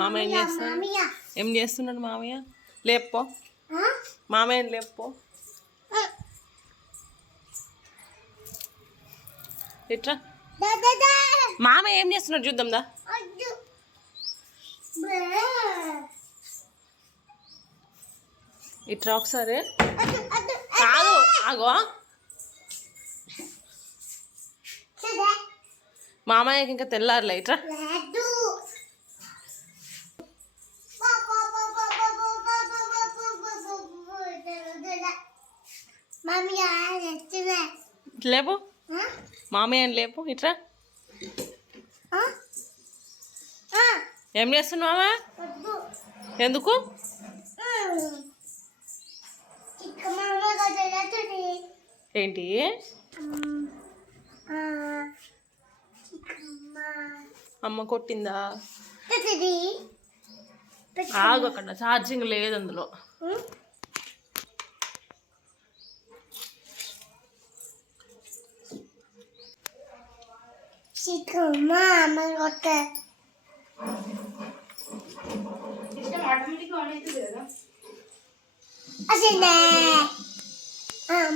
మామయ్య ఏం చేస్తున్నాడు మామయ్య? లేపో మామయ్య లేపో. ఇట్రా మామయ్య ఏం చేస్తున్నాడు చూద్దాం దా. ఇట్రా ఒకసారి. కాదు ఆగో, మామయ్యకి ఇంకా తెల్లారులే. ఇట్రా లేపు మామయ్య అని లేపు. ఇట్రా ఏం చేస్తున్నావు మామ? ఎందుకు? ఏంటి అమ్మ కొట్టిందా? ఆగు, అక్కడ ఛార్జింగ్ లేదు అందులో.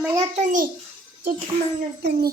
మనతుంది చిట్టుకు మనతుంది.